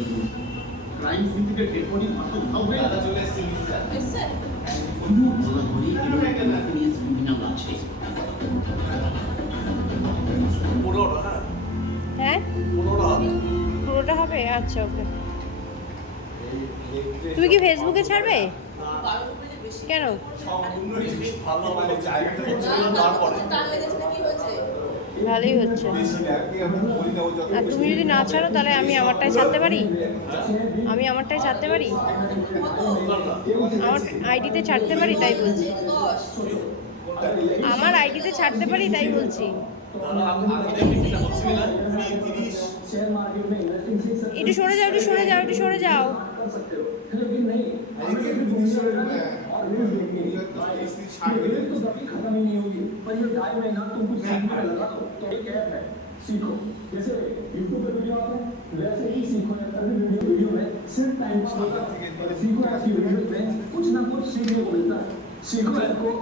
crime scene থেকে dead body মাত্র উঠাও হয়ে দাদা চলে এসেছে এসছে বন্ধু বলা ধরি নিয়ে ক্রিমিনাল আছে হ্যাঁ পুরোটা হবে আচ্ছা ওকে তুমি কি ফেসবুকে ছাড়বে কেন ভালোই হচ্ছে আর তুমি যদি না ছাড়ো তাহলে আমি আমারটাই ছাড়তে পারি আমার আইডিতে ছাড়তে পারি তাই বলছি আমার আইডিতে ছাড়তে পারি তাই বলছি একটু সরে যাও सीखो जैसे YouTube पे वीडियो आते हैं वैसे ही सीखो अभी वीडियो में सिर्फ टाइम सीखो ऐसी वीडियो में कुछ ना कुछ सीखने को मिलता है सीखो इसको